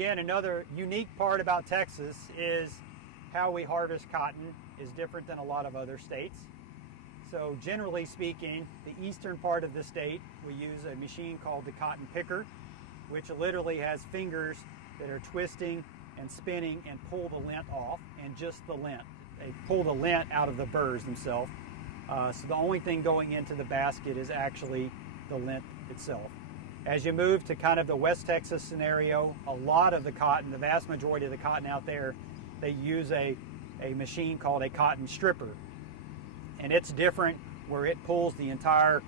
Again, another unique part about Texas is how we harvest cotton is different than a lot of other states. So generally speaking, the eastern part of the state, we use a machine called the cotton picker, which literally has fingers that are twisting and spinning and pull the lint off, and just the lint. They pull the lint out of the burrs themselves. So the only thing going into the basket is actually the lint itself. As you move to kind of the West Texas scenario, a lot of the cotton, the vast majority of the cotton out there, they use a machine called a cotton stripper. And it's different, where it pulls the entire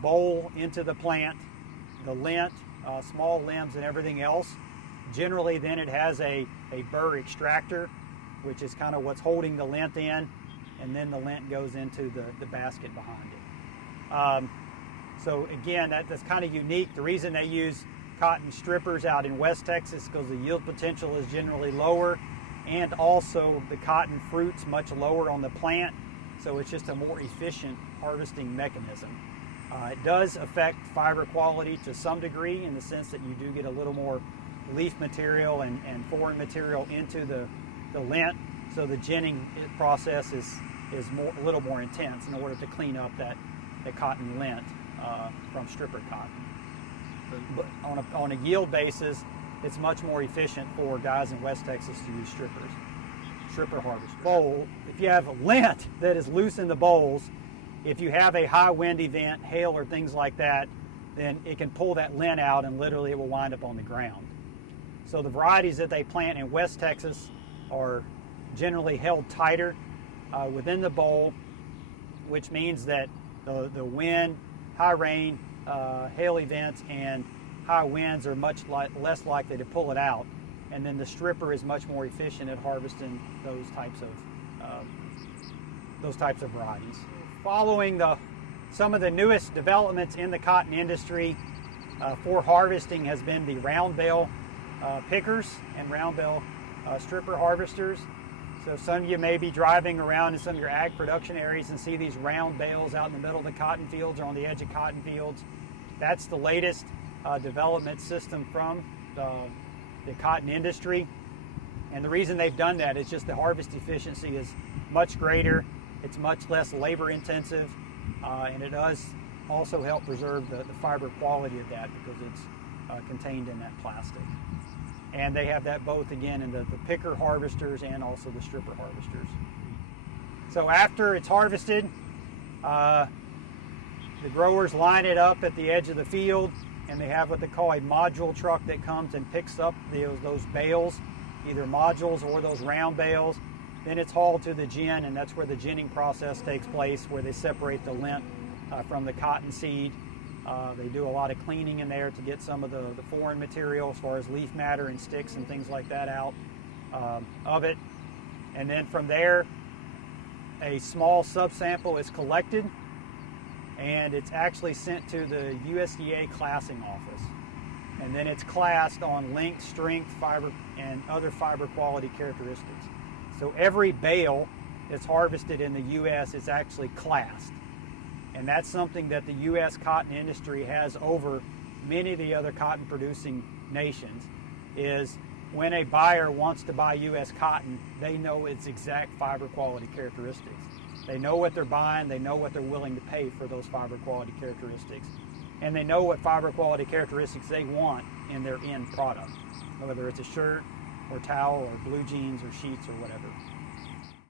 bowl into the plant, the lint, small limbs and everything else. Generally then it has a burr extractor, which is kind of what's holding the lint in, and then the lint goes into the basket behind it. So again, that's kind of unique. The reason they use cotton strippers out in West Texas is because the yield potential is generally lower, and also the cotton fruit's much lower on the plant, so it's just a more efficient harvesting mechanism. It does affect fiber quality to some degree, in the sense that you do get a little more leaf material and foreign material into the lint, so the ginning process is a little more intense in order to clean up the cotton lint from stripper cotton. But on a yield basis, it's much more efficient for guys in West Texas to use stripper harvesters. Bowl, if you have lint that is loose in the bowls, if you have a high wind event, hail or things like that, then it can pull that lint out and literally it will wind up on the ground. So the varieties that they plant in West Texas are generally held tighter within the bowl, which means that the wind, high rain, hail events, and high winds are much less likely to pull it out. And then the stripper is much more efficient at harvesting those types of varieties. Following some of the newest developments in the cotton industry for harvesting has been the round bale pickers and round bale stripper harvesters. So some of you may be driving around in some of your ag production areas and see these round bales out in the middle of the cotton fields or on the edge of cotton fields. That's the latest development system from the cotton industry. And the reason they've done that is just the harvest efficiency is much greater. It's much less labor intensive, and it does also help preserve the fiber quality of that, because it's contained in that plastic. And they have that both, again, in the picker harvesters and also the stripper harvesters. So after it's harvested, the growers line it up at the edge of the field, and they have what they call a module truck that comes and picks up those bales, either modules or those round bales. Then it's hauled to the gin, and that's where the ginning process takes place, where they separate the lint from the cotton seed. They do a lot of cleaning in there to get some of the foreign material, as far as leaf matter and sticks and things like that, out of it. And then from there, a small subsample is collected, and it's actually sent to the USDA classing office. And then it's classed on length, strength, fiber, and other fiber quality characteristics. So every bale that's harvested in the U.S. is actually classed. And that's something that the U.S. cotton industry has over many of the other cotton producing nations, is when a buyer wants to buy U.S. cotton, they know its exact fiber quality characteristics. They know what they're buying, they know what they're willing to pay for those fiber quality characteristics, and they know what fiber quality characteristics they want in their end product, whether it's a shirt or towel or blue jeans or sheets or whatever.